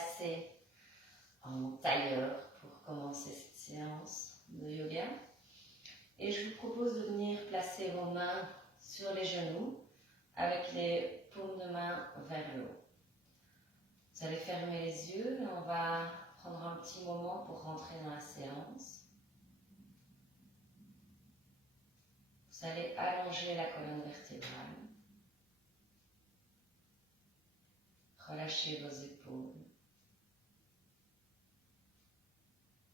placé en tailleur pour commencer cette séance de yoga. Et je vous propose de venir placer vos mains sur les genoux avec les paumes de main vers le haut. Vous allez fermer les yeux et on va prendre un petit moment pour rentrer dans la séance. Vous allez allonger la colonne vertébrale. Relâchez vos épaules.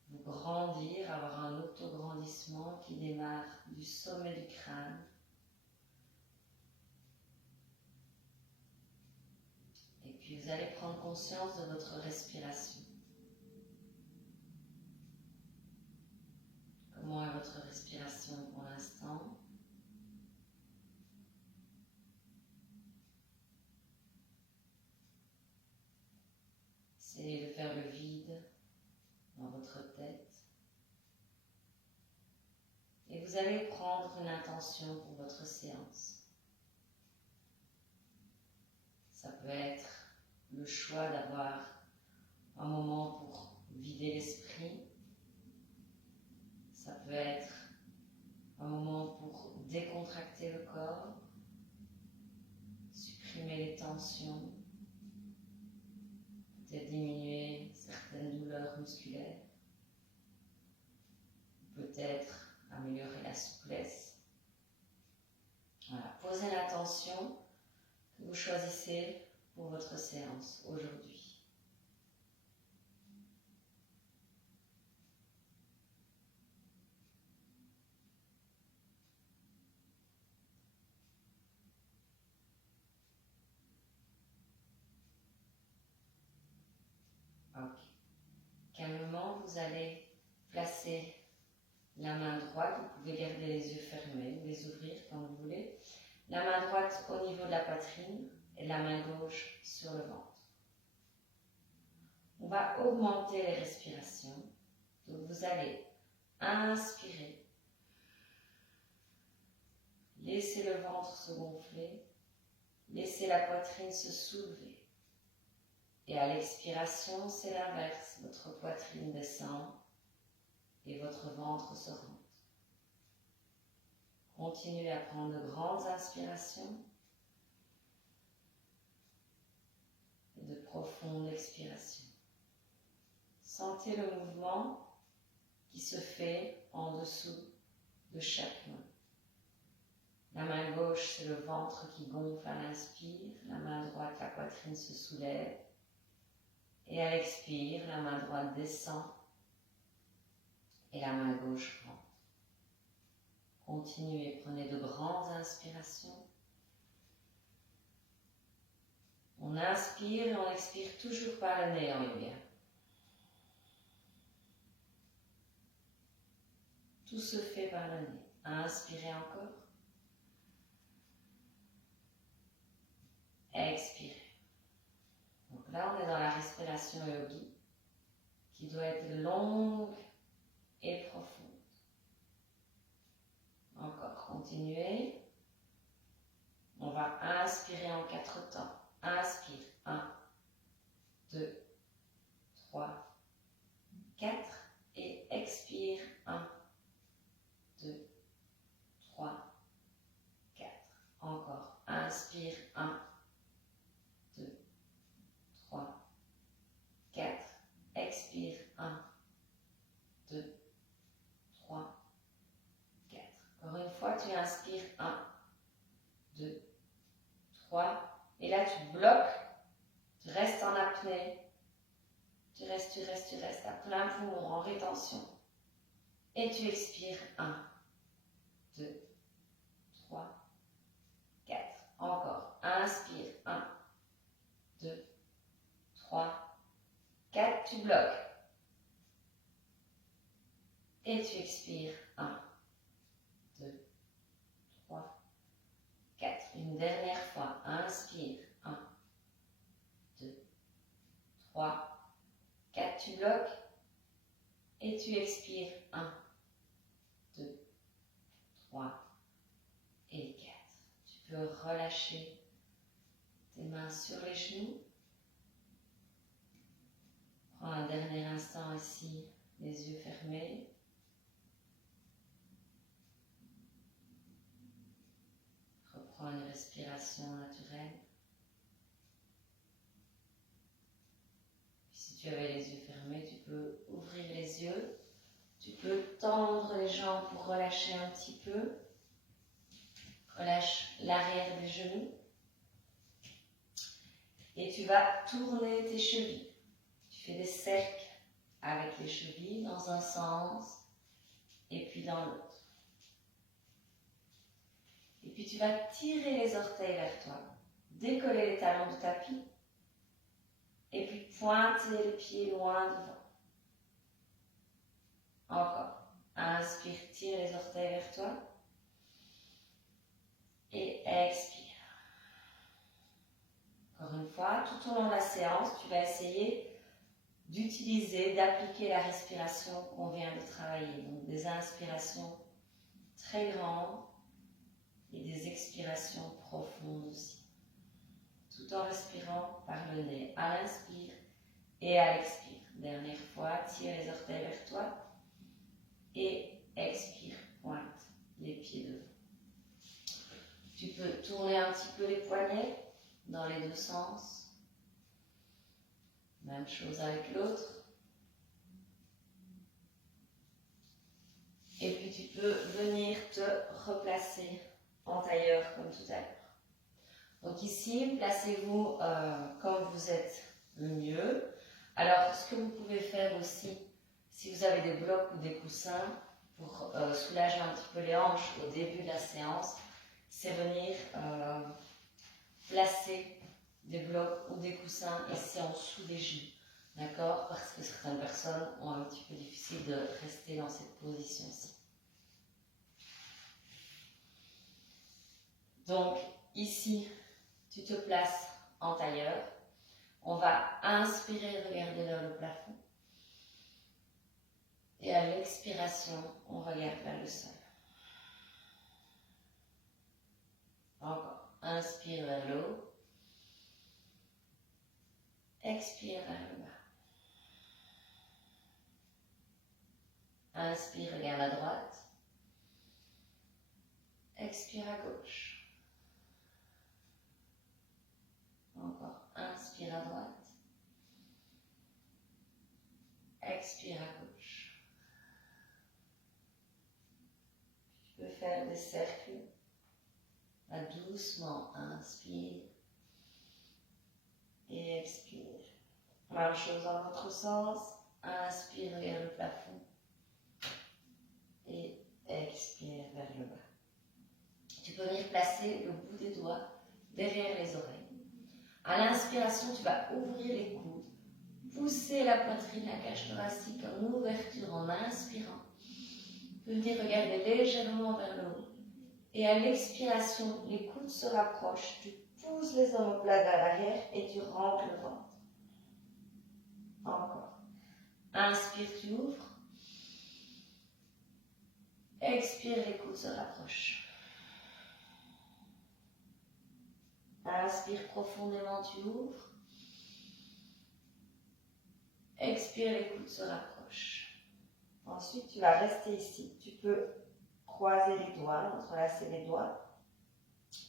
Vous grandir, avoir un autograndissement qui démarre du sommet du crâne. Et puis vous allez prendre conscience de votre respiration. Comment est votre respiration pour l'instant? Essayez de faire le vide dans votre tête. Et vous allez prendre une intention pour votre séance. Ça peut être le choix d'avoir un moment pour vider l'esprit. Ça peut être un moment pour décontracter le corps, supprimer les tensions, peut-être diminuer certaines douleurs musculaires, peut-être améliorer la souplesse. Voilà, posez l'intention que vous choisissez pour votre séance aujourd'hui. Ok. Calmement, vous allez placer la main droite, vous pouvez garder les yeux fermés, les ouvrir comme vous voulez. La main droite au niveau de la poitrine et la main gauche sur le ventre. On va augmenter les respirations. Donc vous allez inspirer. Laissez le ventre se gonfler. Laissez la poitrine se soulever. Et à l'expiration, c'est l'inverse. Votre poitrine descend et votre ventre se rentre. Continuez à prendre de grandes inspirations et de profondes expirations. Sentez le mouvement qui se fait en dessous de chaque main. La main gauche, c'est le ventre qui gonfle à l'inspire. La main droite, la poitrine se soulève. Et à l'expire, la main droite descend et la main gauche rentre. Continuez, prenez de grandes inspirations. On inspire et on expire toujours par le nez en yoga. Tout se fait par le nez. Inspirez encore. Expirez. Donc là, on est dans la respiration yogi qui doit être longue et profonde. Encore, continuez. On va inspirer en 4 temps. Inspire. 1, 2, 3, 4. Et expire. 1, 2, 3, 4. Encore. Inspire. 1, 2, 3, 4. Expire. 1, 2, 3, 4. Encore une fois, tu inspires. 1, 2, 3. Et là, tu bloques. Tu restes en apnée. Tu restes à plein poumon, en rétention. Et tu expires. 1, 2, 3, 4. Encore. Inspire. 1, 2, 3, 4. Tu bloques. Et tu expires. 1, 2, 3, 4. Une dernière fois. Inspire. 1, 2, 3, 4. Tu bloques. Et tu expires. 1, 2, 3 et 4. Tu peux relâcher tes mains sur les genoux. instant ici, les yeux fermés. Reprends une respiration naturelle. Puis si tu avais les yeux fermés, tu peux ouvrir les yeux. Tu peux tendre les jambes pour relâcher un petit peu. Relâche l'arrière des genoux. Et tu vas tourner tes chevilles. Tu fais des cercles avec les chevilles dans un sens et puis dans l'autre. Et puis tu vas tirer les orteils vers toi, décoller les talons du tapis et puis pointer les pieds loin devant. Encore. Inspire, tire les orteils vers toi et expire. Encore une fois, tout au long de la séance, tu vas essayer d'utiliser, d'appliquer la respiration qu'on vient de travailler. Donc des inspirations très grandes et des expirations profondes aussi. Tout en respirant par le nez à l'inspire et à l'expire. Dernière fois, tire les orteils vers toi et expire, pointe les pieds devant. Tu peux tourner un petit peu les poignets dans les deux sens. Même chose avec l'autre. Et puis tu peux venir te replacer en tailleur comme tout à l'heure. Donc ici, placez-vous comme vous êtes le mieux. Alors ce que vous pouvez faire aussi, si vous avez des blocs ou des coussins, pour soulager un petit peu les hanches au début de la séance, c'est venir placer des blocs ou des coussins ici en dessous des genoux. D'accord? Parce que certaines personnes ont un petit peu difficile de rester dans cette position-ci. Donc, ici, tu te places en tailleur. On va inspirer, regarder vers le plafond. Et à l'expiration, on regarde vers le sol. Encore. Inspire vers le haut. Expire vers le bas. Inspire, regarde à droite. Expire à gauche. Encore. Inspire à droite. Expire à gauche. Tu peux faire des cercles. Là, doucement, inspire et expire. Même chose dans l'autre sens. Inspire vers le plafond et expire vers le bas. Tu peux venir placer le bout des doigts derrière les oreilles. À l'inspiration, tu vas ouvrir les coudes, pousser la poitrine, la cage thoracique en ouverture en inspirant. Tu peux venir regarder légèrement vers le haut. Et à l'expiration, les coudes se rapprochent, tu pousses les omoplates vers l'arrière et tu rentres le ventre. Encore. Inspire, tu ouvres. Expire, les coudes se rapprochent. Inspire profondément, tu ouvres. Expire, les coudes se rapprochent. Ensuite, tu vas rester ici. Tu peux croiser les doigts, entrelacer les doigts.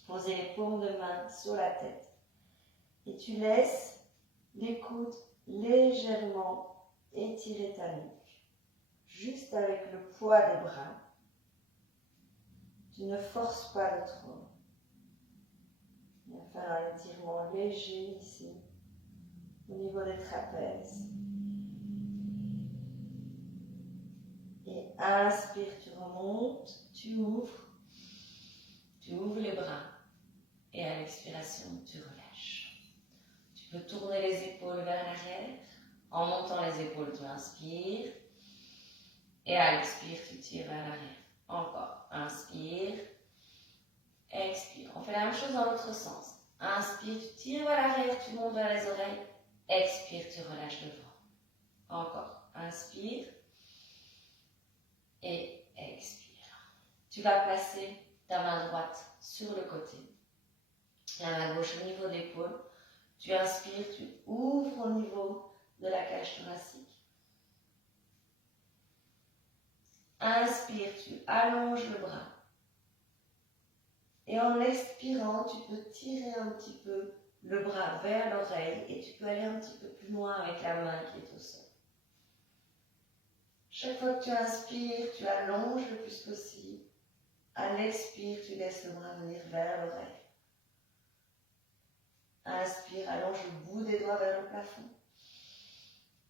Poser les paumes de main sur la tête. Et tu laisses les coudes légèrement étirer ta nuque. Juste avec le poids des bras. Tu ne forces pas le trop. On va faire un étirement léger ici, au niveau des trapèzes. Et inspire, tu remontes, tu ouvres les bras. Et à l'expiration, tu relâches. Tu peux tourner les épaules vers l'arrière. En montant les épaules, tu inspires. Et à l'expire, tu tires vers l'arrière. Encore. Inspire. Expire. On fait la même chose dans l'autre sens. Inspire, tu tires vers l'arrière, tu montes vers les oreilles. Expire, tu relâches le ventre. Encore. Inspire. Et expire. Tu vas placer ta main droite sur le côté. La main gauche au niveau de l'épaule. Tu inspires, tu ouvres au niveau de la cage thoracique. Inspire, tu allonges le bras. Et en expirant, tu peux tirer un petit peu le bras vers l'oreille et tu peux aller un petit peu plus loin avec la main qui est au sol. Chaque fois que tu inspires, tu allonges le plus possible. À l'expire, tu laisses le bras venir vers l'oreille. Inspire, allonge le bout des doigts vers le plafond.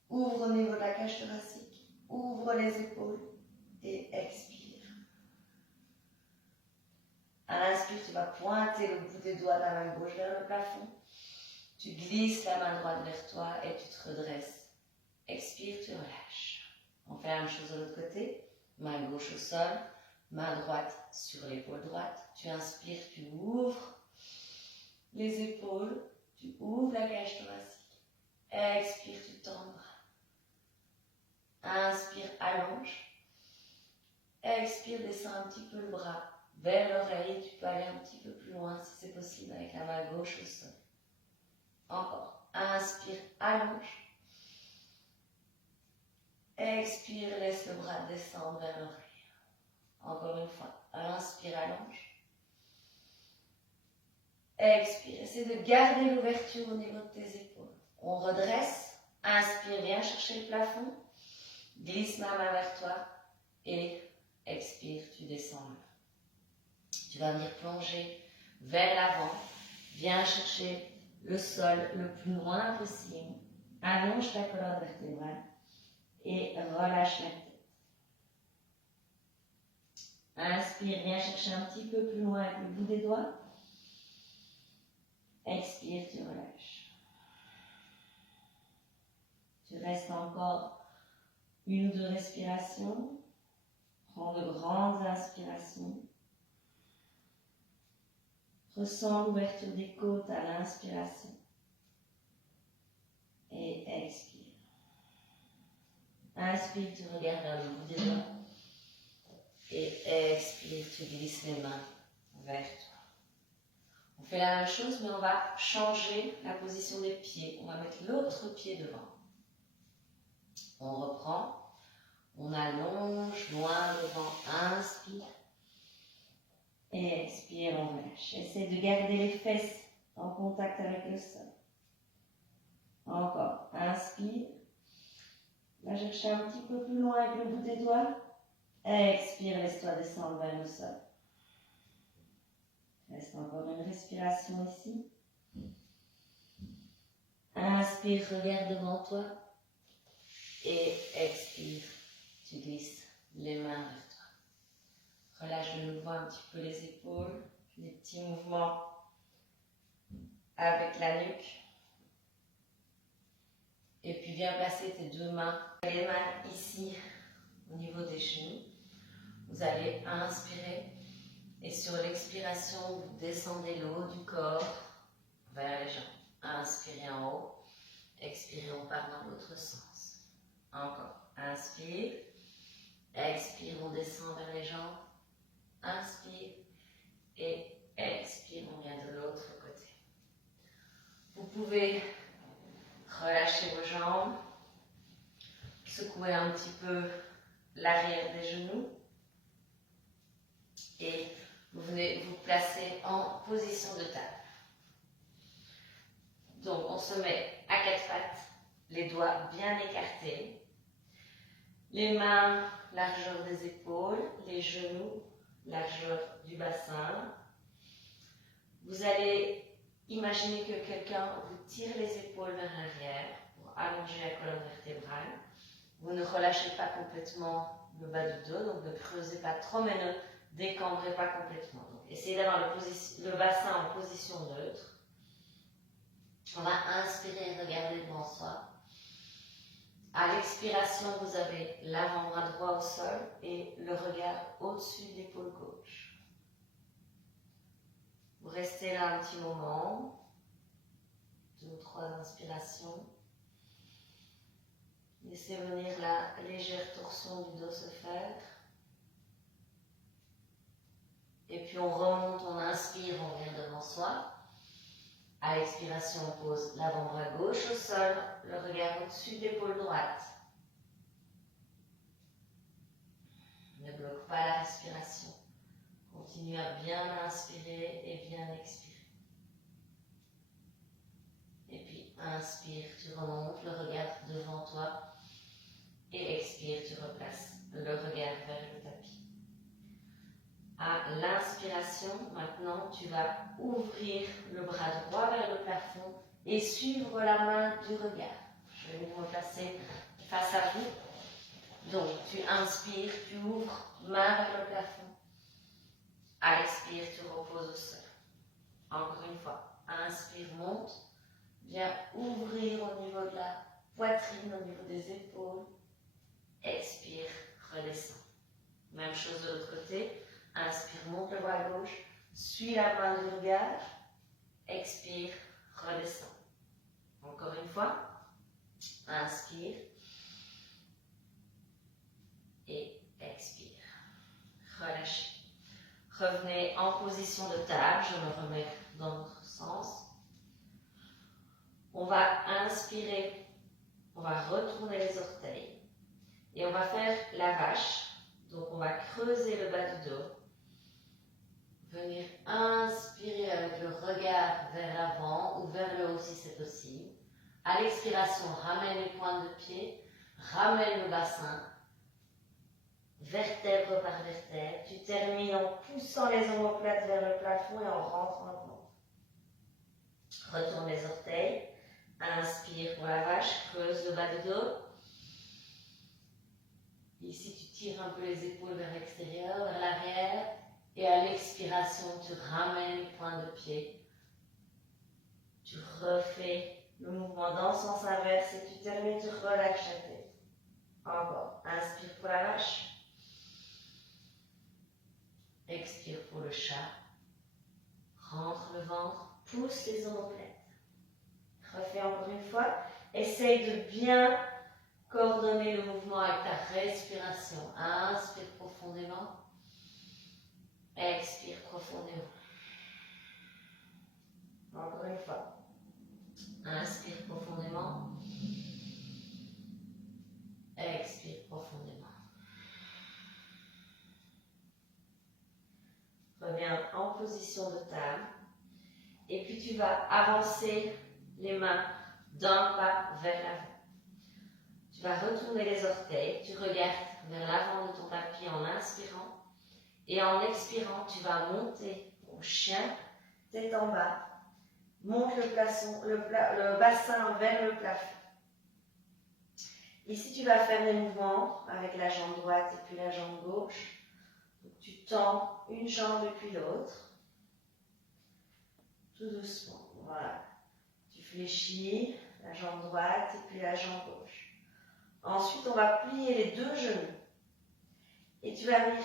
Ouvre au niveau de la cage thoracique. Ouvre les épaules et expire. À l'inspire, tu vas pointer le bout des doigts de la main gauche vers le plafond. Tu glisses la main droite vers toi et tu te redresses. Expire, tu relâches. On fait la même chose de l'autre côté. Main gauche au sol, main droite sur l'épaule droite. Tu inspires, tu ouvres les épaules, tu ouvres la cage thoracique. Expire, tu tends le bras. Inspire, allonge. Expire, descends un petit peu le bras vers l'oreille. Tu peux aller un petit peu plus loin si c'est possible avec la main gauche au sol. Encore. Inspire, allonge. Expire, laisse le bras descendre vers l'oreille. Encore une fois. Inspire, allonge. Expire. Essaie de garder l'ouverture au niveau de tes épaules. On redresse. Inspire, viens chercher le plafond. Glisse ma main vers toi. Et expire, tu descends. Tu vas venir plonger vers l'avant. Viens chercher le sol le plus loin possible. Allonge ta colonne vertébrale. Et relâche la tête. Inspire, viens chercher un petit peu plus loin avec le bout des doigts. Expire, tu relâches. Tu restes encore une ou deux respirations. Prends de grandes inspirations. Ressens l'ouverture des côtes à l'inspiration. Et expire. Inspire, tu regardes vers le bout des doigts. Et expire, tu glisses les mains vers toi. On fait la même chose, mais on va changer la position des pieds. On va mettre l'autre pied devant. On reprend. On allonge, loin devant. Inspire. Et expire, on relâche. Essaie de garder les fesses en contact avec le sol. Encore. Inspire. Va chercher un petit peu plus loin avec le bout des doigts. Expire, laisse-toi descendre vers le sol. Reste encore une respiration ici. Inspire, regarde devant toi. Et expire, tu glisses les mains vers toi. Relâche de nouveau un petit peu les épaules. Des petits mouvements avec la nuque. Et puis viens placer tes deux mains. Les mains ici au niveau des genoux. Vous allez inspirer. Et sur l'expiration, vous descendez le haut du corps vers les jambes. Inspirez en haut. Expirez, on part dans l'autre sens. Encore. Inspire. Expire, on descend vers les jambes. Inspire. Et expire, on vient de l'autre côté. Vous pouvez relâcher vos jambes. Secouer un petit peu l'arrière des genoux. Et vous venez vous placer en position de table. Donc, on se met à quatre pattes, les doigts bien écartés, les mains, largeur des épaules, les genoux, largeur du bassin. Vous allez imaginer que quelqu'un vous tire les épaules vers l'arrière pour allonger la colonne vertébrale. Vous ne relâchez pas complètement le bas du dos, donc ne creusez pas trop, mais ne décambrez pas complètement. Donc, essayez d'avoir le bassin en position neutre. On va inspirer, regarder devant soi. À l'expiration, vous avez l'avant-bras droit au sol et le regard au-dessus de l'épaule gauche. Vous restez là un petit moment, 2 ou 3 inspirations. Laissez venir la légère torsion du dos se faire. Et puis on remonte, on inspire, on vient devant soi. À l'expiration, on pose l'avant-bras gauche au sol, le regard au-dessus de l'épaule droite. Ne bloque pas la respiration. Continue à bien inspirer et bien expirer. Et puis, inspire, tu remontes le regard devant toi. Et expire, tu replaces le regard vers le tapis. À l'inspiration, maintenant, tu vas ouvrir le bras droit vers le plafond et suivre la main du regard. Je vais me placer face à vous. Donc, tu inspires, tu ouvres, main vers le plafond. À l'expire, tu reposes au sol. Encore une fois, inspire, monte. Viens ouvrir au niveau de la poitrine, au niveau des épaules. Expire, redescends. Même chose de l'autre côté. Inspire, monte le bras gauche. Suis la main du regard. Expire, redescends. Encore une fois. Inspire. Et expire. Relâchez. Revenez en position de table. Je me remets dans l'autre sens. On va inspirer. On va retourner les orteils. Et on va faire la vache. Donc on va creuser le bas du dos. Venir inspirer avec le regard vers l'avant ou vers le haut si c'est possible. À l'expiration, ramène les pointes de pied, ramène le bassin, vertèbre par vertèbre. Tu termines en poussant les omoplates vers le plafond et en rentrant le ventre. Retourne les orteils. Inspire pour la vache, creuse le bas du dos. Ici, tu tires un peu les épaules vers l'extérieur, vers l'arrière. Et à l'expiration, tu ramènes les pointes de pied. Tu refais le mouvement dans le sens inverse et tu termines, tu relâches la tête. Encore. Inspire pour la vache. Expire pour le chat. Rentre le ventre. Pousse les omoplates. Refais encore une fois. Essaye de bien coordonner le mouvement avec ta respiration. Inspire profondément. Expire profondément. Encore une fois. Inspire profondément. Expire profondément. Reviens en position de table. Et puis tu vas avancer les mains d'un pas vers l'avant. Tu vas retourner les orteils. Tu regardes vers l'avant de ton tapis en inspirant. Et en expirant, tu vas monter au chien, tête en bas. Monte le bassin vers le plafond. Ici, tu vas faire des mouvements avec la jambe droite et puis la jambe gauche. Donc, tu tends une jambe et puis l'autre. Tout doucement. Voilà. Tu fléchis la jambe droite et puis la jambe gauche. Ensuite, on va plier les deux genoux. Et tu vas venir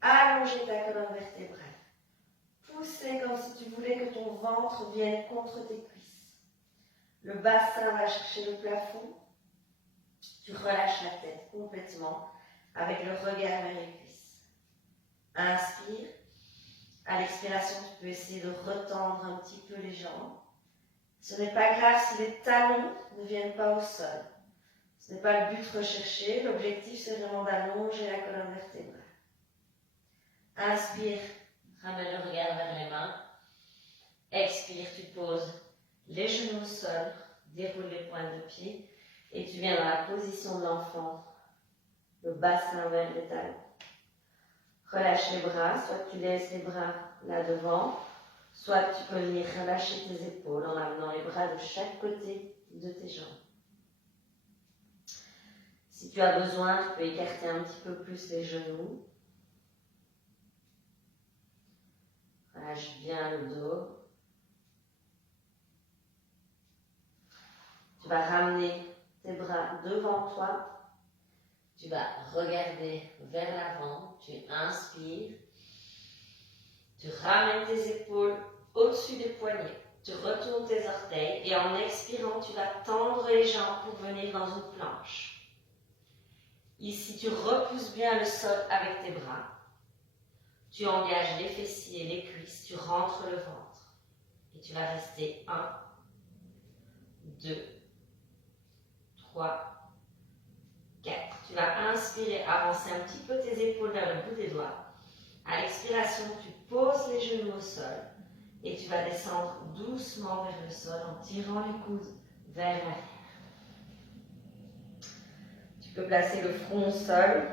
allonger ta colonne vertébrale. Pousser comme si tu voulais que ton ventre vienne contre tes cuisses. Le bassin va chercher le plafond. Tu relâches la tête complètement avec le regard vers les cuisses. Inspire. À l'expiration, tu peux essayer de retendre un petit peu les jambes. Ce n'est pas grave si les talons ne viennent pas au sol. Ce n'est pas le but recherché. L'objectif, c'est vraiment d'allonger la colonne vertébrale. Inspire. Ramène le regard vers les mains. Expire, tu poses les genoux au sol, déroule les pointes de pied et tu viens dans la position de l'enfant, le bassin vers les talons. Relâche les bras, soit tu laisses les bras là devant, soit tu peux venir relâcher tes épaules en amenant les bras de chaque côté de tes jambes. Si tu as besoin, tu peux écarter un petit peu plus les genoux. Relâche bien le dos. Tu vas ramener tes bras devant toi. Tu vas regarder vers l'avant. Tu inspires. Tu ramènes tes épaules au-dessus des poignets. Tu retournes tes orteils. Et en expirant, tu vas tendre les jambes pour venir dans une planche. Ici, tu repousses bien le sol avec tes bras. Tu engages les fessiers, les cuisses, tu rentres le ventre. Et tu vas rester 1, 2, 3, 4. tu vas inspirer, avancer un petit peu tes épaules vers le bout des doigts. À l'expiration, tu poses les genoux au sol et tu vas descendre doucement vers le sol en tirant les coudes vers l'arrière. Tu peux placer le front au sol,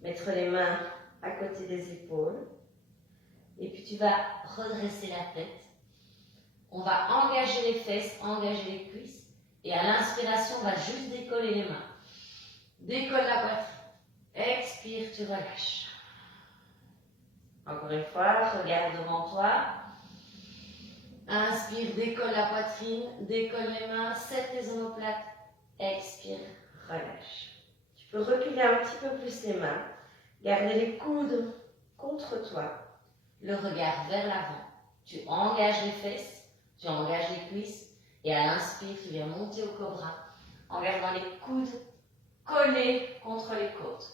mettre les mains à côté des épaules et puis tu vas redresser la tête. On va engager les fesses, engager les cuisses et à l'inspiration, on va juste décoller les mains. Décolle la poitrine. Expire, tu relâches. Encore une fois, regarde devant toi. Inspire, décolle la poitrine, décolle les mains, serre tes omoplates. Expire, relâche. Tu peux reculer un petit peu plus les mains. Garder les coudes contre toi. Le regard vers l'avant. Tu engages les fesses, tu engages les cuisses. Et à l'inspire, tu viens monter au cobra en gardant les coudes collés contre les côtes.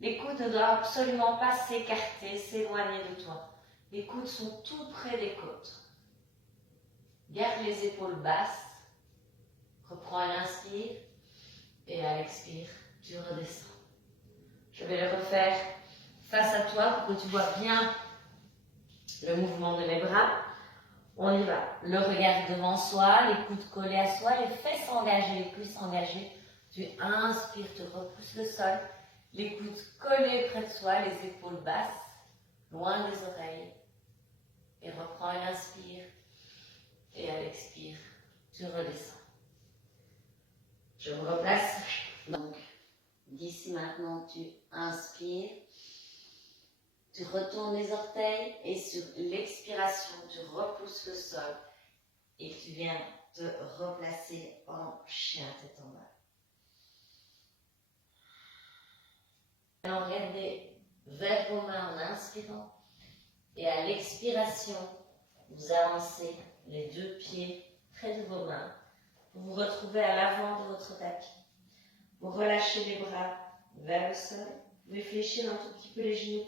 Les coudes ne doivent absolument pas s'écarter, s'éloigner de toi. Les coudes sont tout près des côtes. Garde les épaules basses. Reprends à l'inspire et à l'expire, tu redescends. Je vais le refaire face à toi pour que tu vois bien le mouvement de mes bras. On y va. Le regard devant soi, les coudes collés à soi, les fesses engagées, les cuisses engagées. Tu inspires, tu repousses le sol. Les coudes collés près de soi, les épaules basses, loin des oreilles. Et reprends une inspire. Et à l'expire, tu redescends. Je me replace. Donc, d'ici maintenant, tu inspires. Tu retournes les orteils et sur l'expiration, tu repousses le sol. Et tu viens te replacer en chien tête en bas. Alors, regardez vers vos mains en inspirant. Et à l'expiration, vous avancez les deux pieds près de vos mains pour vous retrouver à l'avant de votre tapis. Vous relâchez les bras vers le sol. Vous pouvez fléchir un tout petit peu les genoux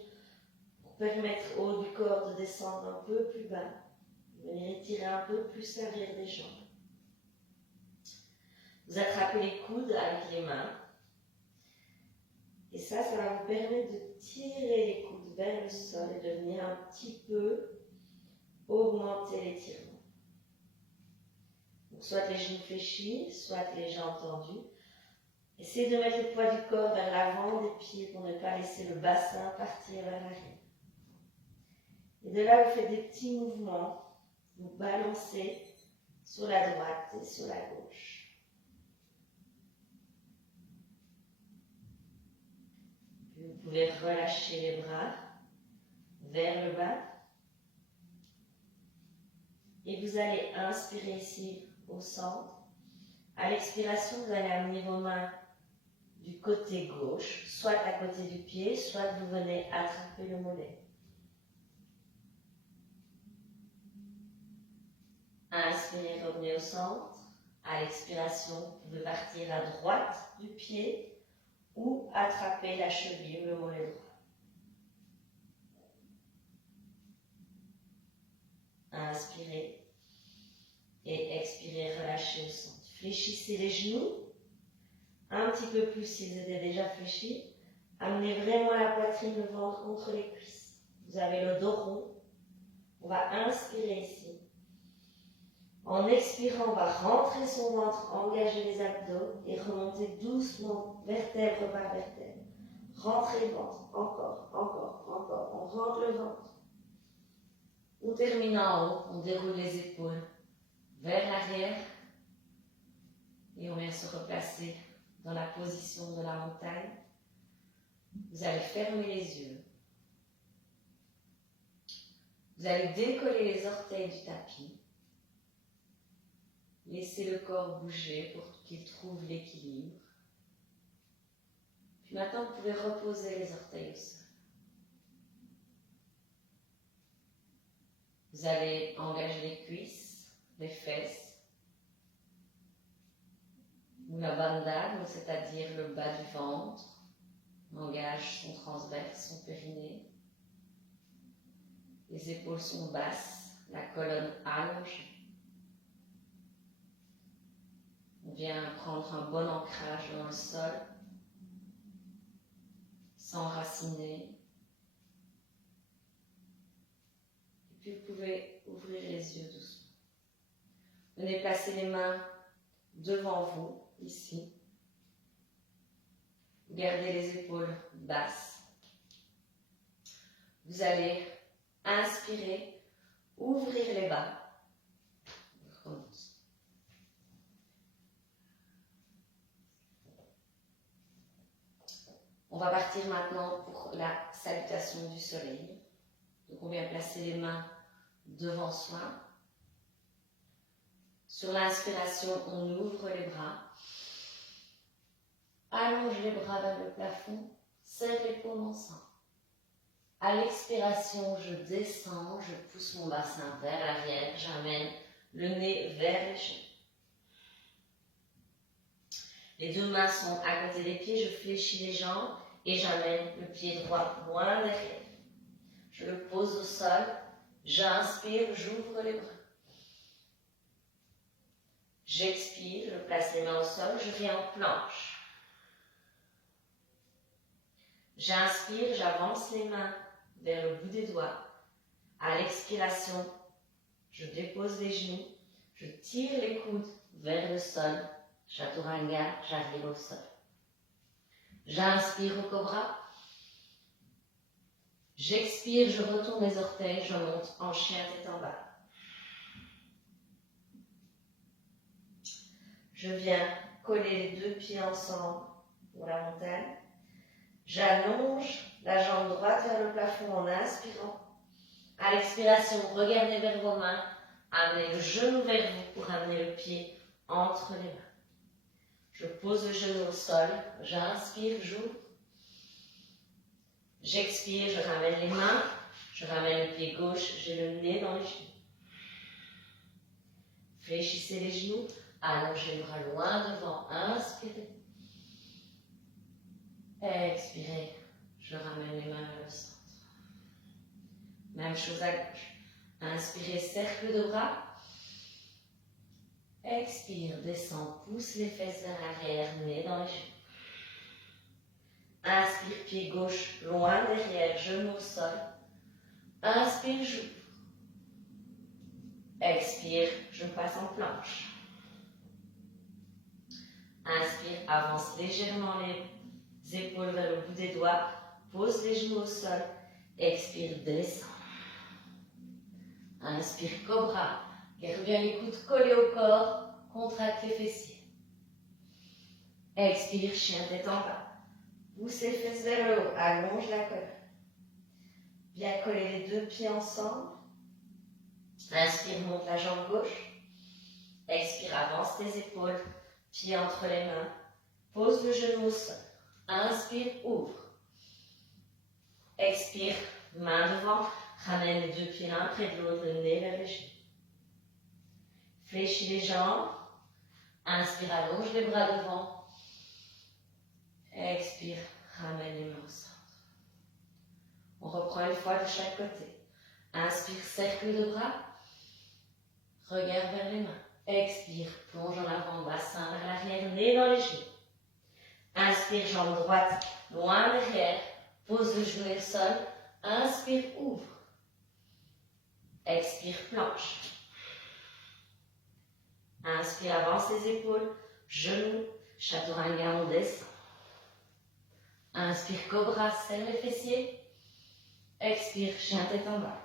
pour permettre au haut du corps de descendre un peu plus bas. Venez étirer un peu plus l'arrière des jambes. Vous attrapez les coudes avec les mains. Et ça va vous permettre de tirer les coudes vers le sol et de venir un petit peu augmenter l'étirement. Donc soit les genoux fléchis, soit les jambes tendues. Essayez de mettre le poids du corps vers l'avant des pieds pour ne pas laisser le bassin partir vers l'arrière. Et de là, vous faites des petits mouvements. Vous balancez sur la droite et sur la gauche. Vous pouvez relâcher les bras vers le bas. Et vous allez inspirer ici au centre. À l'expiration, vous allez amener vos mains du côté gauche, soit à côté du pied, soit vous venez attraper le mollet. Inspirez, revenez au centre. À l'expiration, vous pouvez partir à droite du pied ou attraper la cheville ou le mollet droit. Inspirez et expirez, relâchez au centre. Fléchissez les genoux, un petit peu plus s'ils étaient déjà fléchis. Amenez vraiment la poitrine, le ventre contre les cuisses. Vous avez le dos rond. On va inspirer ici. En expirant, on va rentrer son ventre, engager les abdos et remonter doucement, vertèbre par vertèbre. Rentrez le ventre, encore, encore, encore. On rentre le ventre. On termine en haut, on déroule les épaules vers l'arrière et on vient se replacer dans la position de la montagne. Vous allez fermer les yeux. Vous allez décoller les orteils du tapis. Laissez le corps bouger pour qu'il trouve l'équilibre. Puis maintenant, vous pouvez reposer les orteils au sol. Vous allez engager les cuisses, les fesses, ou la bandade, c'est-à-dire le bas du ventre. On engage son transverse, son périnée. Les épaules sont basses, la colonne allongée. On vient prendre un bon ancrage dans le sol. s'enraciner. Et puis vous pouvez ouvrir les yeux doucement. Venez placer les mains devant vous, ici. Gardez les épaules basses. Vous allez inspirer, ouvrir les bras. On recommence. On va partir maintenant pour la salutation du soleil. Donc on vient placer les mains devant soi. Sur l'inspiration, on ouvre les bras. Allonge les bras vers le plafond. Serre les paumes ensemble. À l'expiration, je descends, je pousse mon bassin vers l'arrière. J'amène le nez vers les genoux. Les deux mains sont à côté des pieds. Je fléchis les jambes et j'amène le pied droit loin derrière. Je le pose au sol. J'inspire, j'ouvre les bras. J'expire, je place les mains au sol, je viens en planche. J'inspire, j'avance les mains vers le bout des doigts. À l'expiration, je dépose les genoux, je tire les coudes vers le sol. Chaturanga, j'arrive au sol. J'inspire au cobra. J'expire, je retourne les orteils, je monte en chien tête en bas. Je viens coller les deux pieds ensemble pour la montagne. J'allonge la jambe droite vers le plafond en inspirant. À l'expiration, regardez vers vos mains. Amenez le genou vers vous pour amener le pied entre les mains. Je pose le genou au sol. J'inspire, j'ouvre. J'expire, je ramène les mains. Je ramène le pied gauche. J'ai le nez dans les genoux. Fléchissez les genoux. Allongez les bras loin devant. Inspirez. Expirez. Je ramène les mains vers le centre. Même chose à gauche. Inspirez, cercle de bras. Expire, descend, pousse les fesses vers l'arrière, nez dans les genoux. Inspire, pied gauche, loin derrière, genou au sol. Inspire, j'ouvre. Expire, je passe en planche. Inspire, avance légèrement les épaules vers le bout des doigts. Pose les genoux au sol. Expire, descend. Inspire, cobra. Garde bien les coudes collés au corps. Contracte les fessiers. Expire, chien tête en bas. Pousse les fesses vers le haut. Allonge la colonne. Bien coller les deux pieds ensemble. Inspire, monte la jambe gauche. Expire, avance les épaules. Pieds entre les mains. Pose le genou au sol. Inspire, ouvre. Expire, main devant. Ramène les deux pieds l'un près de l'autre, le nez vers les genoux. Fléchis les jambes. Inspire, allonge les bras devant. Expire, ramène les mains au centre. On reprend une fois de chaque côté. Inspire, cercle de bras. Regarde vers les mains. Expire, plonge en avant, bassin vers l'arrière, nez dans les genoux. Inspire, jambe droite, loin derrière. Pose le genou au sol. Inspire, ouvre. Expire, planche. Inspire, avance les épaules, genoux, chaturanga, on descend. Inspire, cobra, serre les fessiers. Expire, chien tête en bas.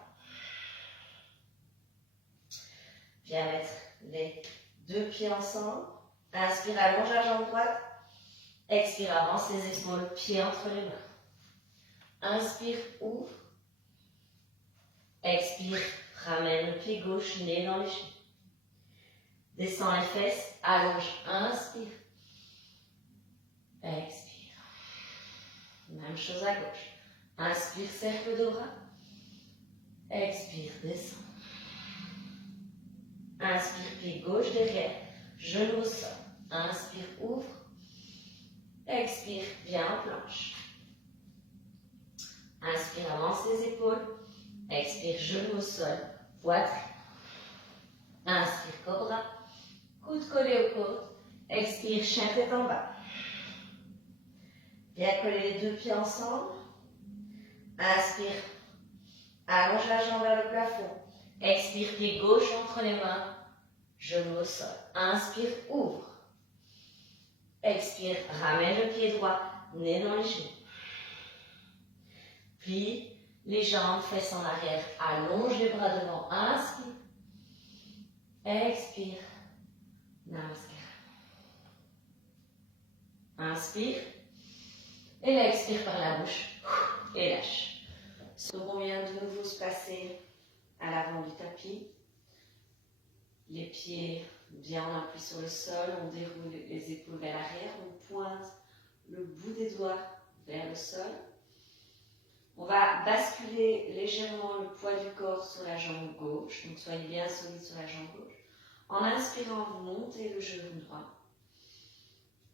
Viens mettre les deux pieds ensemble. Inspire, allonge la jambe droite. Expire, avance les épaules, pieds entre les mains. Inspire, ouvre. Expire, ramène le pied gauche, nez dans les genoux. Descends les fesses, allonge, inspire. Expire. Même chose à gauche. Inspire, cercle de bras. Expire, descends. Inspire, pied gauche derrière, genou au sol. Inspire, ouvre. Expire, viens en planche. Inspire, avance les épaules. Expire, genou au sol, poitrine. Inspire, cobra. Coude collé aux côtes. Expire, chien tête en bas. Bien coller les deux pieds ensemble. Inspire. Allonge la jambe vers le plafond. Expire, pied gauche entre les mains. Genou au sol. Inspire, ouvre. Expire, ramène le pied droit, nez dans les genoux. Plie les jambes, fesses en arrière. Allonge les bras devant. Inspire. Expire. Namaskar. Inspire. Et là, expire par la bouche. Et lâche. Donc, on vient de nouveau se passer à l'avant du tapis. Les pieds bien en appui sur le sol. On déroule les épaules vers l'arrière. On pointe le bout des doigts vers le sol. On va basculer légèrement le poids du corps sur la jambe gauche. Donc, soyez bien solide sur la jambe gauche. En inspirant, vous montez le genou droit.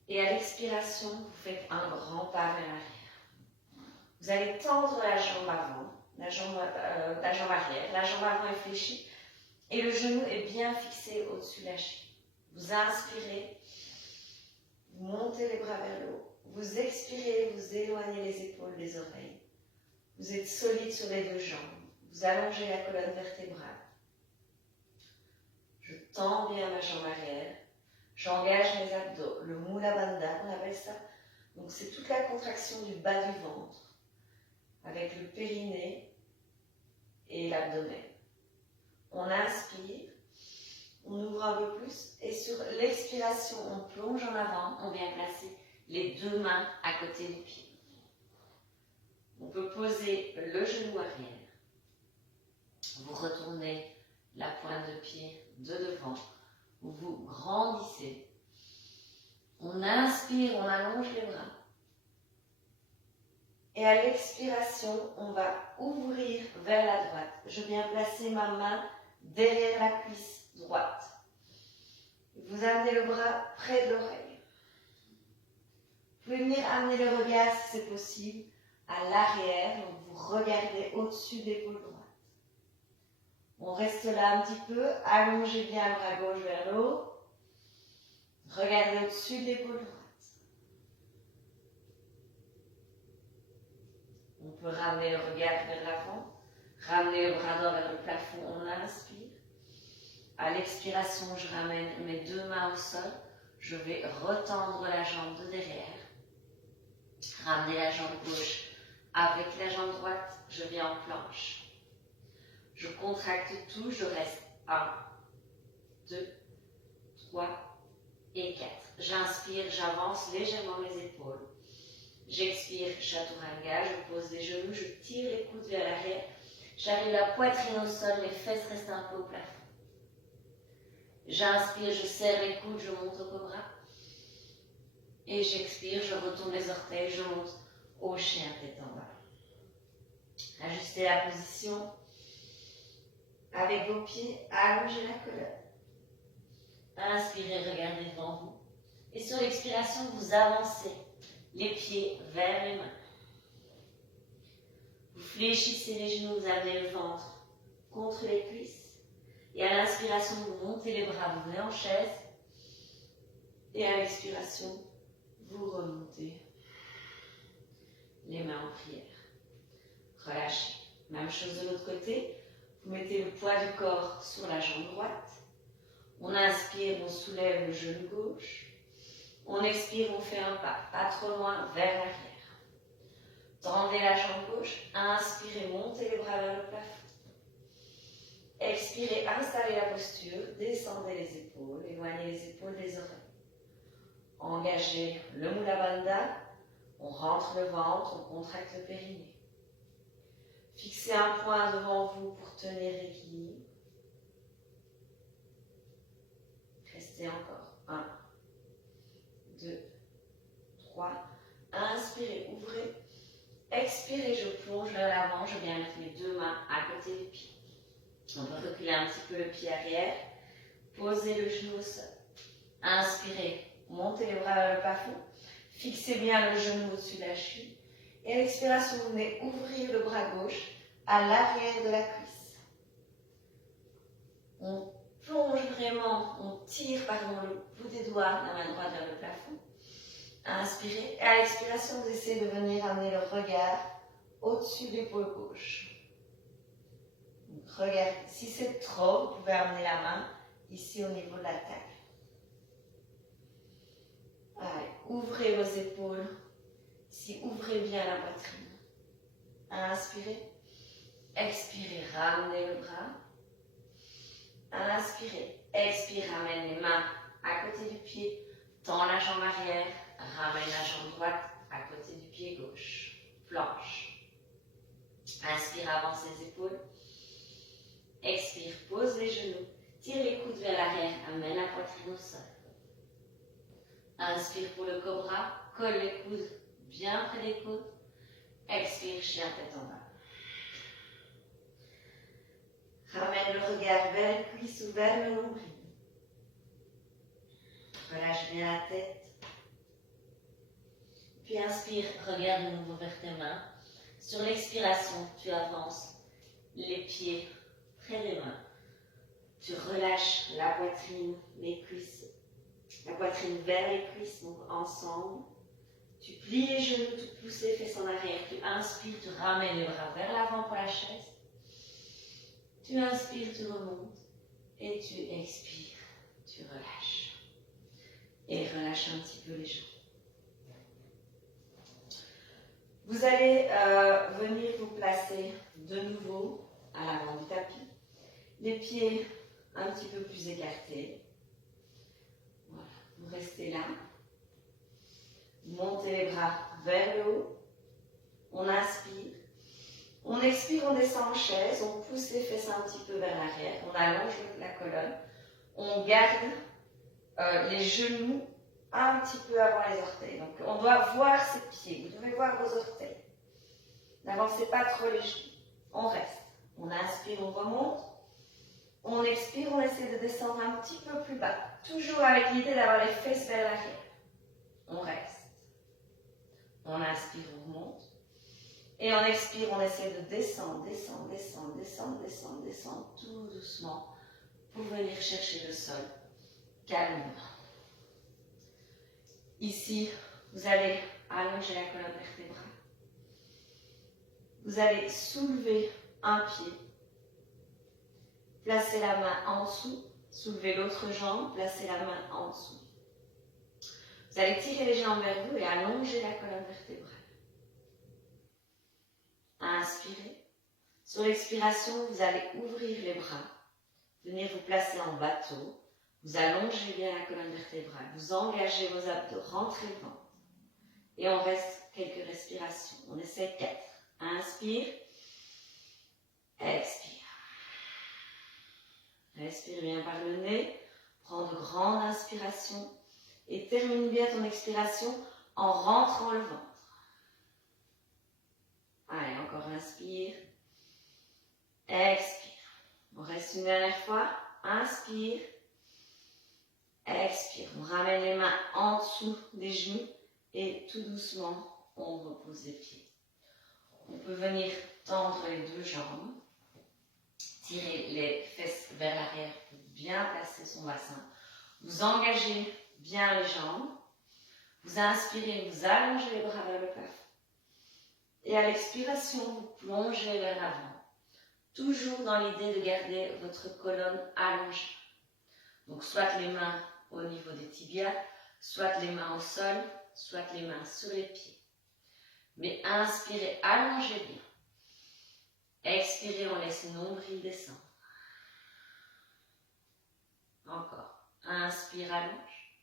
Et à l'expiration, vous faites un grand pas vers l'arrière. Vous allez tendre la jambe avant, la jambe arrière. La jambe avant est fléchie et le genou est bien fixé au-dessus de la cheville. Vous inspirez, vous montez les bras vers le haut. Vous expirez, vous éloignez les épaules des oreilles. Vous êtes solide sur les deux jambes. Vous allongez la colonne vertébrale. Je tends bien ma jambe arrière. J'engage mes abdos. Le Mula Bandha, on appelle ça. Donc c'est toute la contraction du bas du ventre avec le périnée et l'abdomen. On inspire, on ouvre un peu plus et sur l'expiration, on plonge en avant. On vient placer les deux mains à côté du pied. On peut poser le genou arrière. Vous retournez la pointe de pied de devant. Vous grandissez. On inspire, on allonge les bras. Et à l'expiration, on va ouvrir vers la droite. Je viens placer ma main derrière la cuisse droite. Vous amenez le bras près de l'oreille. Vous pouvez venir amener le regard, si c'est possible, à l'arrière. Donc vous regardez au-dessus de l'épaule droite. On reste là un petit peu, allongez bien le bras gauche vers le haut. Regardez au-dessus de l'épaule droite. On peut ramener le regard vers l'avant, ramener le bras droit vers le plafond, on inspire. À l'expiration, je ramène mes deux mains au sol. Je vais retendre la jambe de derrière. Ramener la jambe gauche avec la jambe droite, je viens en planche. Je contracte tout, je reste 1, 2, 3 et 4. J'inspire, j'avance légèrement mes épaules. J'expire, chaturanga, je pose les genoux, je tire les coudes vers l'arrière. J'arrive la poitrine au sol, les fesses restent un peu au plafond. J'inspire, je serre les coudes, je monte au cobra. Et j'expire, je retourne les orteils, je monte au chien tête en bas. Ajustez la position. Avec vos pieds, allongez la colonne. Inspirez, regardez devant vous. Et sur l'expiration, vous avancez les pieds vers les mains. Vous fléchissez les genoux, vous amenez le ventre contre les cuisses. Et à l'inspiration, vous montez les bras, vous venez en chaise. Et à l'expiration, vous remontez les mains en prière. Relâchez. Même chose de l'autre côté. Vous mettez le poids du corps sur la jambe droite. On inspire, on soulève le genou gauche. On expire, on fait un pas trop loin vers l'arrière. Tendez la jambe gauche. Inspirez, montez les bras vers le plafond. Expirez, installez la posture. Descendez les épaules, éloignez les épaules des oreilles. Engagez le Mula Bandha. On rentre le ventre, on contracte le périnée. Fixez un point devant vous pour tenir l'équilibre. Restez encore. 1, 2, 3. Inspirez, ouvrez. Expirez, je plonge vers l'avant. Je viens mettre mes deux mains à côté du pied. On peut reculer un petit peu le pied arrière. Posez le genou au sol. Inspirez, montez les bras vers le plafond. Fixez bien le genou au-dessus de la cheville. Et à l'expiration, vous venez ouvrir le bras gauche à l'arrière de la cuisse. On plonge vraiment, on tire le bout des doigts, la main droite vers le plafond. Inspirez. Et à l'expiration, vous essayez de venir amener le regard au-dessus de l'épaule gauche. Donc, regardez. Si c'est trop, vous pouvez amener la main ici au niveau de la taille. Allez, ouvrez vos épaules. Ici, ouvrez bien la poitrine. Inspirez. Expirez, ramenez le bras. Inspirez. Expire, ramène les mains à côté du pied. Tends la jambe arrière. Ramène la jambe droite à côté du pied gauche. Planche. Inspire, avance les épaules. Expire, pose les genoux. Tire les coudes vers l'arrière. Amène la poitrine au sol. Inspire pour le cobra. Colle les coudes bien près des côtes. Expire, chien tête en bas. Ramène le regard vers les cuisses ou vers le nombril. Relâche bien la tête. Puis inspire, regarde de nouveau vers tes mains. Sur l'expiration, tu avances les pieds près des mains. Tu relâches la poitrine, les cuisses. La poitrine vers les cuisses, donc ensemble. Tu plies les genoux, tu pousses les fesses en arrière. Tu inspires, tu ramènes les bras vers l'avant pour la chaise. Tu inspires, tu remontes. Et tu expires, tu relâches. Et relâche un petit peu les jambes. Vous allez venir vous placer de nouveau à l'avant du tapis. Les pieds un petit peu plus écartés. Voilà, vous restez là. Montez les bras vers le haut. On inspire. On expire, on descend en chaise. On pousse les fesses un petit peu vers l'arrière. On allonge la colonne. On garde les genoux un petit peu avant les orteils. Donc on doit voir ses pieds. Vous devez voir vos orteils. N'avancez pas trop les genoux. On reste. On inspire, on remonte. On expire, on essaie de descendre un petit peu plus bas. Toujours avec l'idée d'avoir les fesses vers l'arrière. On reste. On inspire, on remonte. Et on expire, on essaie de descendre, descendre, descendre, descendre, descendre, descendre, tout doucement pour venir chercher le sol calmement. Ici, vous allez allonger la colonne vertébrale. Vous allez soulever un pied. Placez la main en dessous. Soulevez l'autre jambe. Placez la main en dessous. Vous allez tirer les jambes vers vous et allonger la colonne vertébrale. Inspirez. Sur l'expiration, vous allez ouvrir les bras. Venir vous placer en bateau. Vous allongez bien la colonne vertébrale. Vous engagez vos abdos. Rentrez le ventre. Et on reste quelques respirations. On essaie 4. Inspire. Expire. Respire bien par le nez. Prends de grandes inspirations. Et termine bien ton expiration en rentrant le ventre. Allez, encore inspire. Expire. On reste une dernière fois. Inspire. Expire. On ramène les mains en dessous des genoux. Et tout doucement, on repose les pieds. On peut venir tendre les deux jambes. Tirer les fesses vers l'arrière pour bien placer son bassin. Vous engagez bien les jambes. Vous inspirez, vous allongez les bras vers le plafond. Et à l'expiration, vous plongez vers l'avant. Toujours dans l'idée de garder votre colonne allongée. Donc soit les mains au niveau des tibias, soit les mains au sol, soit les mains sur les pieds. Mais inspirez, allongez bien. Expirez, on laisse le nombril descendre. Encore. Inspire, allonge.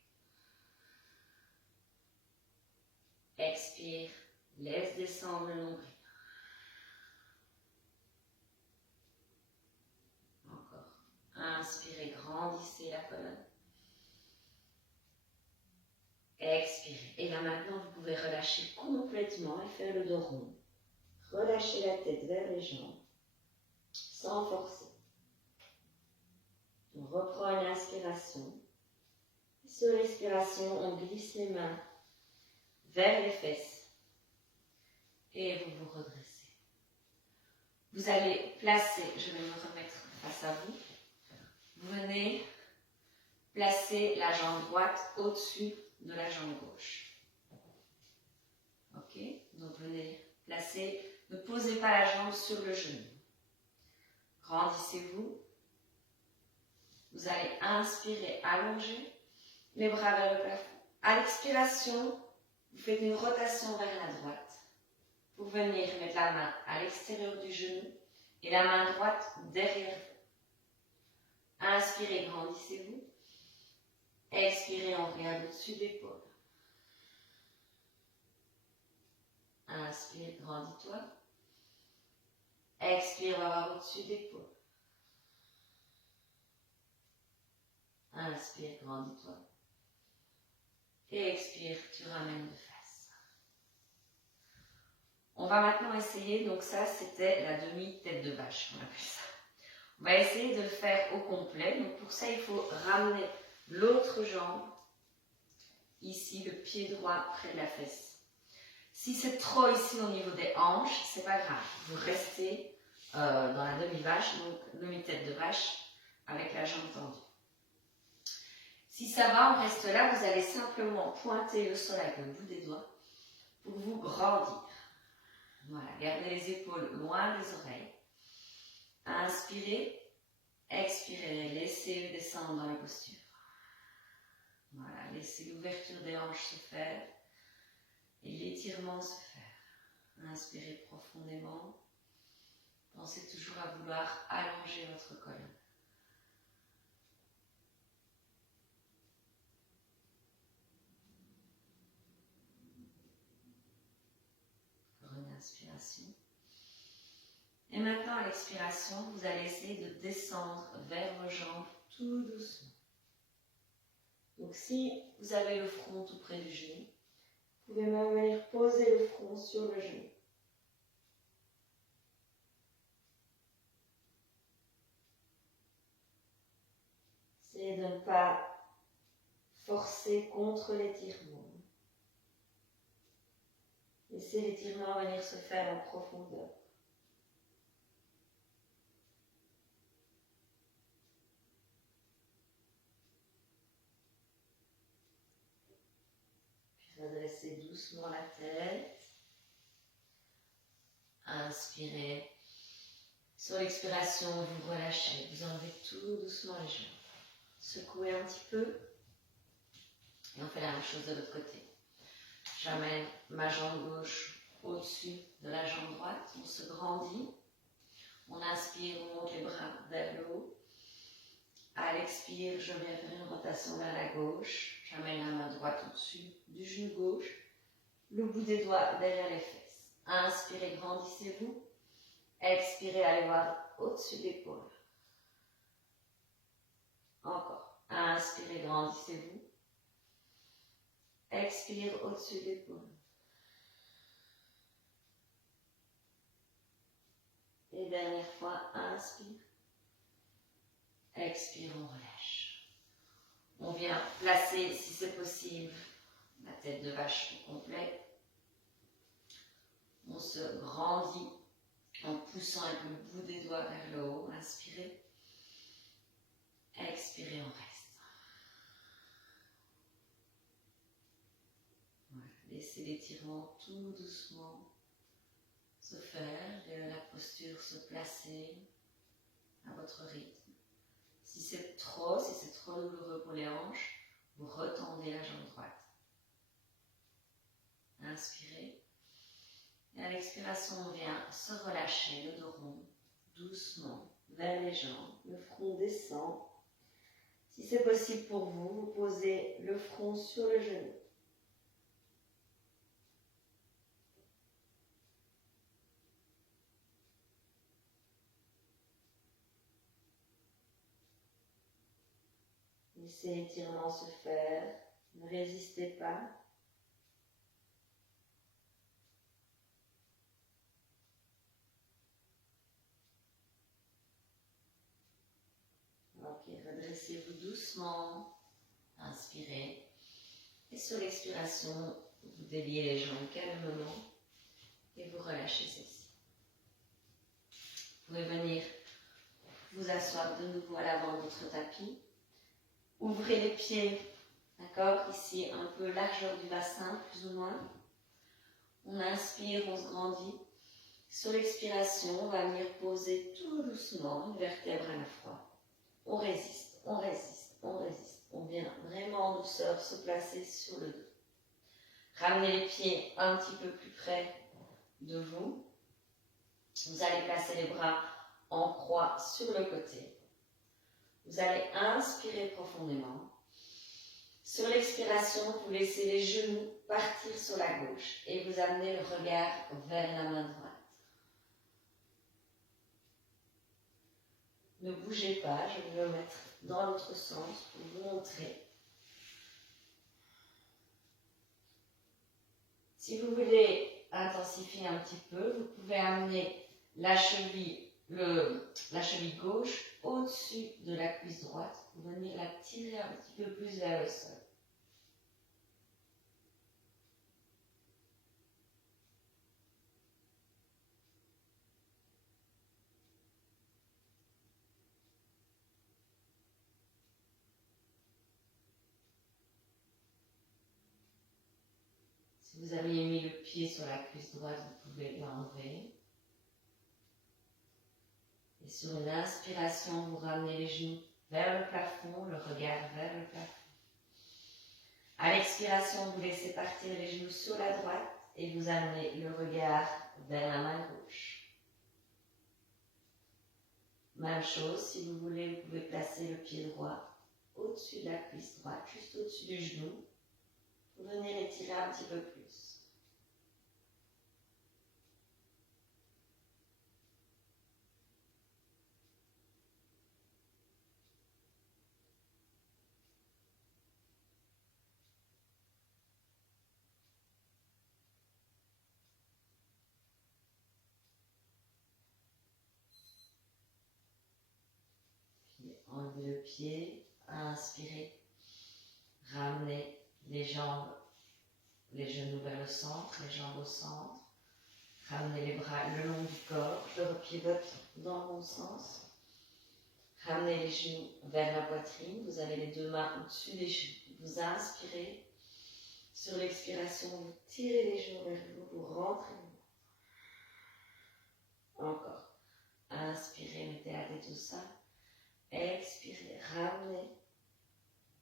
Expire, laisse descendre le nombril. Encore. Inspirez, grandissez la colonne. Expirez. Et là maintenant, vous pouvez relâcher complètement et faire le dos rond. Relâchez la tête vers les jambes, sans forcer. On reprend une inspiration. Sur l'expiration, on glisse les mains vers les fesses. Et vous vous redressez. Vous allez placer, je vais me remettre face à vous. Vous venez placer la jambe droite au-dessus de la jambe gauche. Donc venez placer, ne posez pas la jambe sur le genou. Grandissez-vous. Vous allez inspirer, allonger les bras vers le plafond. À l'expiration, vous faites une rotation vers la droite pour venir mettre la main à l'extérieur du genou et la main droite derrière vous. Inspirez, grandissez-vous. Expirez, on regarde au-dessus des épaules. Inspire, grandis-toi. Expire, on va voir au-dessus des épaules. Inspire, grandis-toi. Et expire, tu ramènes de face. On va maintenant essayer, donc ça c'était la demi-tête de vache, on appelle ça. On va essayer de le faire au complet. Donc pour ça, il faut ramener l'autre jambe, ici, le pied droit près de la fesse. Si c'est trop ici au niveau des hanches, c'est pas grave. Vous restez dans la demi-vache, donc demi-tête de vache, avec la jambe tendue. Si ça va, on reste là. Vous allez simplement pointer le sol avec le bout des doigts pour vous grandir. Voilà, gardez les épaules loin des oreilles. Inspirez, expirez, laissez descendre dans la posture. Voilà, laissez l'ouverture des hanches se faire et l'étirement se faire. Inspirez profondément. Pensez toujours à vouloir allonger votre colonne. Encore une inspiration. Et maintenant, à l'expiration, vous allez essayer de descendre vers vos jambes tout doucement. Donc, si vous avez le front tout près du genou, vous pouvez même venir poser le front sur le genou. Essayez de ne pas forcer contre l'étirement. Laissez l'étirement venir se faire en profondeur. Redressez doucement la tête. Inspirez. Sur l'expiration, vous relâchez. Vous enlevez tout doucement les jambes. Secouez un petit peu. Et on fait la même chose de l'autre côté. J'amène ma jambe gauche au-dessus de la jambe droite. On se grandit. On inspire, on monte les bras vers le haut. À l'expire, je viens faire une rotation vers la gauche. J'amène la main droite au-dessus du genou gauche. Le bout des doigts derrière les fesses. Inspirez, grandissez-vous. Expirez, allez voir au-dessus des épaules. Encore. Inspirez, grandissez-vous. Expire au-dessus des épaules. Et dernière fois, inspire. Expire, on relâche. On vient placer, si c'est possible, la tête de vache au complet. On se grandit en poussant avec le bout des doigts vers le haut. Inspirez. Expirez, on reste. Voilà. Laissez l'étirement tout doucement se faire et la posture se placer à votre rythme. Si c'est trop douloureux pour les hanches, vous retendez la jambe droite. Inspirez. Et à l'expiration, on vient se relâcher le dos rond, doucement, vers les jambes. Le front descend. Si c'est possible pour vous, vous posez le front sur le genou. Laissez l'étirement se faire. Ne résistez pas. Ok, redressez-vous doucement. Inspirez. Et sur l'expiration, vous déliez les jambes calmement et vous relâchez celles-ci. Vous pouvez venir vous asseoir de nouveau à l'avant de votre tapis. Ouvrez les pieds, d'accord, ici un peu largeur du bassin, plus ou moins. On inspire, on se grandit. Sur l'expiration, on va venir poser tout doucement une vertèbre à la fois. On résiste, on résiste, on résiste. On vient vraiment en douceur se placer sur le dos. Ramenez les pieds un petit peu plus près de vous. Vous allez placer les bras en croix sur le côté. Vous allez inspirer profondément. Sur l'expiration, vous laissez les genoux partir sur la gauche et vous amenez le regard vers la main droite. Ne bougez pas, je vais me mettre dans l'autre sens pour vous montrer. Si vous voulez intensifier un petit peu, vous pouvez amener la cheville gauche au-dessus de la cuisse droite pour venir la tirer un petit peu plus vers le sol. Si vous aviez mis le pied sur la cuisse droite, vous pouvez l'enlever. Et sur une inspiration, vous ramenez les genoux vers le plafond, le regard vers le plafond. À l'expiration, vous laissez partir les genoux sur la droite et vous amenez le regard vers la main gauche. Même chose, si vous voulez, vous pouvez placer le pied droit au-dessus de la cuisse droite, juste au-dessus du genou, pour venir étirer un petit peu plus. Enlevez le pied, inspirez, ramenez les jambes, les genoux vers le centre, les jambes au centre, ramenez les bras le long du corps, je repivote dans le bon sens, ramenez les genoux vers la poitrine, vous avez les deux mains au-dessus des genoux, vous inspirez, sur l'expiration, vous tirez les genoux vers vous, vous rentrez, encore, inspirez, mettez à tout ça. Expirez, ramenez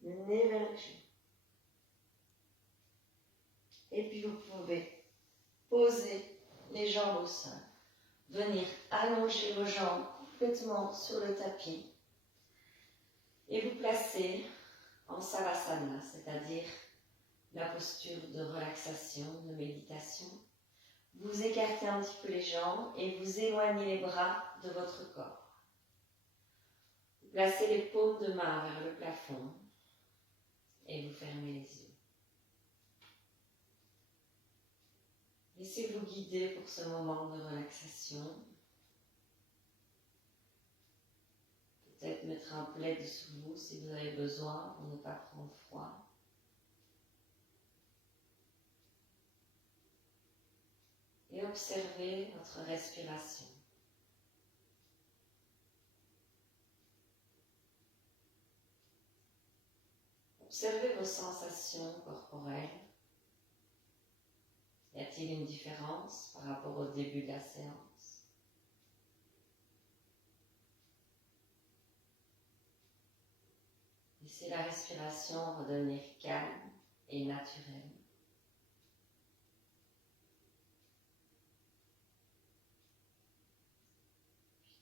le nez vers les genoux. Et puis vous pouvez poser les jambes au sol. Venir allonger vos jambes complètement sur le tapis. Et vous placer en savasana, c'est-à-dire la posture de relaxation, de méditation. Vous écartez un petit peu les jambes et vous éloignez les bras de votre corps. Placez les paumes de main vers le plafond et vous fermez les yeux. Laissez-vous guider pour ce moment de relaxation. Peut-être mettre un plaid sous vous si vous avez besoin pour ne pas prendre froid. Et observez votre respiration. Observez vos sensations corporelles. Y a-t-il une différence par rapport au début de la séance? Laissez la respiration redevenir calme et naturelle.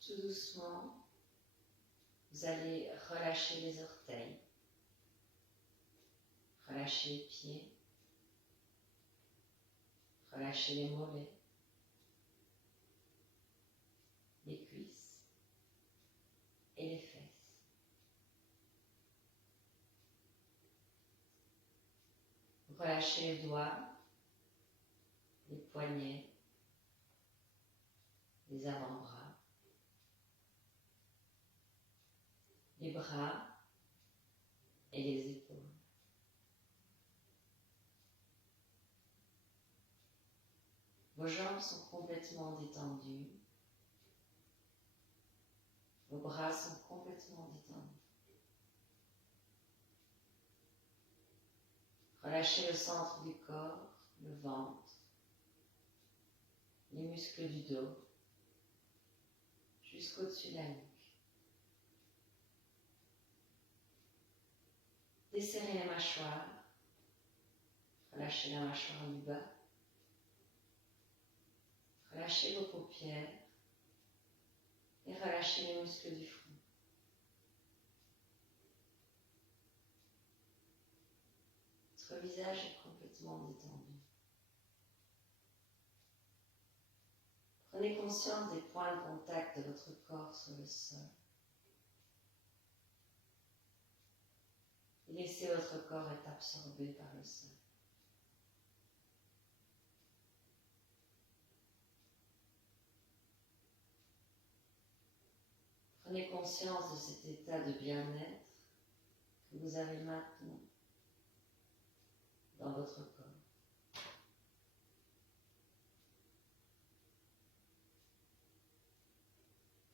Puis tout doucement, vous allez relâcher les orteils. Relâchez les pieds, relâchez les mollets, les cuisses et les fesses. Relâchez les doigts, les poignets, les avant-bras, les bras et les épaules. Vos jambes sont complètement détendues. Vos bras sont complètement détendus. Relâchez le centre du corps, le ventre, les muscles du dos jusqu'au-dessus de la nuque. Desserrez les mâchoires, relâchez la mâchoire du bas, relâchez vos paupières et relâchez les muscles du front. Votre visage est complètement détendu. Prenez conscience des points de contact de votre corps sur le sol. Et laissez votre corps être absorbé par le sol. Prenez conscience de cet état de bien-être que vous avez maintenant dans votre corps.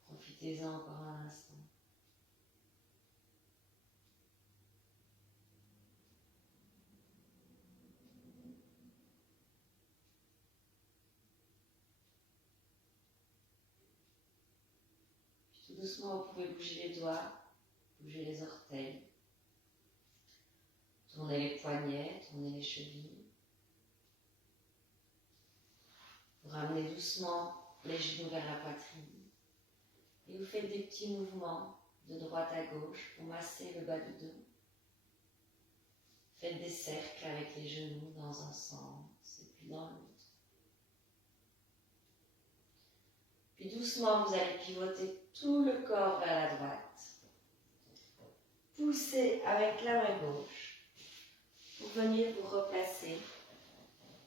Profitez-en encore un instant. Puis tout doucement, vous pouvez bouger les doigts, bouger les orteils, tournez les poignets, tournez les chevilles. Vous ramenez doucement les genoux vers la poitrine. Et vous faites des petits mouvements de droite à gauche pour masser le bas du dos. Faites des cercles avec les genoux dans un sens et puis dans l'autre. Puis doucement, vous allez pivoter tout le corps vers la droite. Poussez avec la main gauche pour venir vous replacer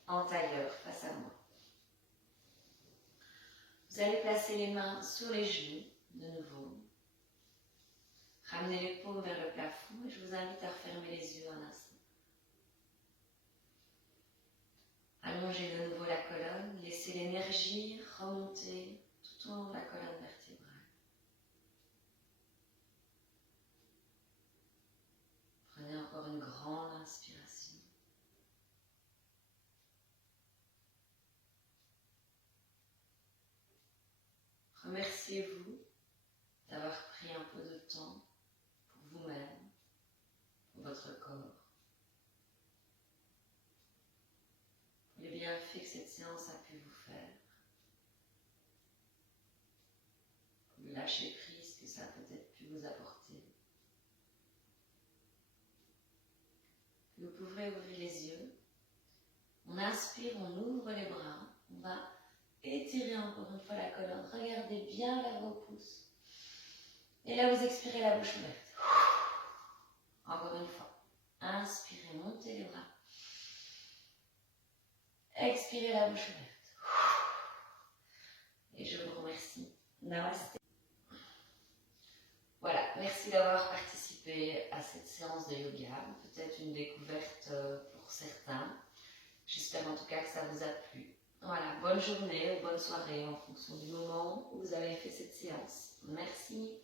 en tailleur face à moi. Vous allez placer les mains sur les genoux de nouveau. Ramenez les paumes vers le plafond et je vous invite à refermer les yeux un instant. Allongez de nouveau la colonne, laissez l'énergie remonter tout au long de la colonne vertébrale. Prenez encore une grande inspiration. Remerciez-vous d'avoir pris un peu de temps pour vous-même, pour votre corps, pour les bienfaits que cette séance a pu vous faire, pour le lâcher prise que ça a peut-être pu vous apporter. Vous pouvez ouvrir les yeux. On inspire, on ouvre les bras, on va étirer encore une fois la colonne. Regardez bien vers vos pouces. Et là, vous expirez la bouche ouverte. Encore une fois. Inspirez, montez les bras. Expirez la bouche ouverte. Et je vous remercie. Namasté. Voilà, merci d'avoir participé à cette séance de yoga. Peut-être une découverte pour certains. J'espère en tout cas que ça vous a plu. Voilà, bonne journée ou bonne soirée en fonction du moment où vous avez fait cette séance. Merci.